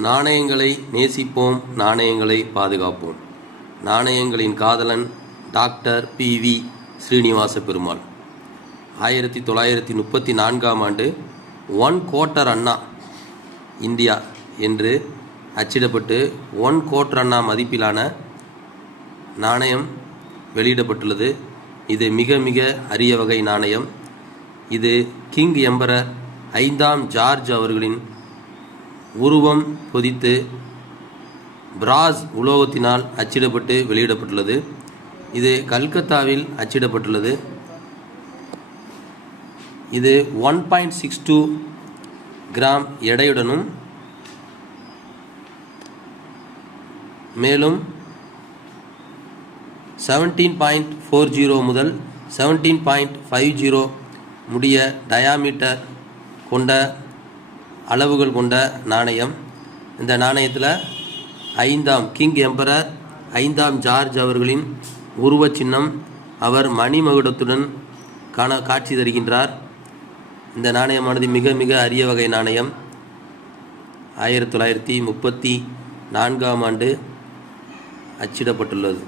நாணயங்களை நேசிப்போம், நாணயங்களை பாதுகாப்போம். நாணயங்களின் காதலன் டாக்டர் பி.வி. ஸ்ரீனிவாச பெருமாள். 1934ஆம் ஆண்டு 1 குவார்ட்டர் அண்ணா இந்தியா என்று அச்சிடப்பட்டு 1 குவார்ட்டர் அண்ணா மதிப்பிலான நாணயம் வெளியிடப்பட்டுள்ளது. இது மிக மிக அரிய வகை நாணயம். இது கிங் எம்பரர் 5ஆம் ஜார்ஜ் அவர்களின் உருவம் பொதித்து பிராஸ் உலோகத்தினால் அச்சிடப்பட்டு வெளியிடப்பட்டுள்ளது. இது கல்கத்தாவில் அச்சிடப்பட்டுள்ளது. இது 1.62 கிராம் எடையுடனும் மேலும் 17.40 முதல் 17.50 முடிய டயாமீட்டர் கொண்ட அளவுகள் கொண்ட நாணயம். இந்த நாணயத்தில் 5ஆம் கிங் எம்பரர் 5ஆம் ஜார்ஜ் அவர்களின் உருவ சின்னம். அவர் மணிமகுடத்துடன் காட்சி தருகின்றார். இந்த நாணயமானது மிக மிக அரிய வகை நாணயம். 1934ஆம் ஆண்டு அச்சிடப்பட்டுள்ளது.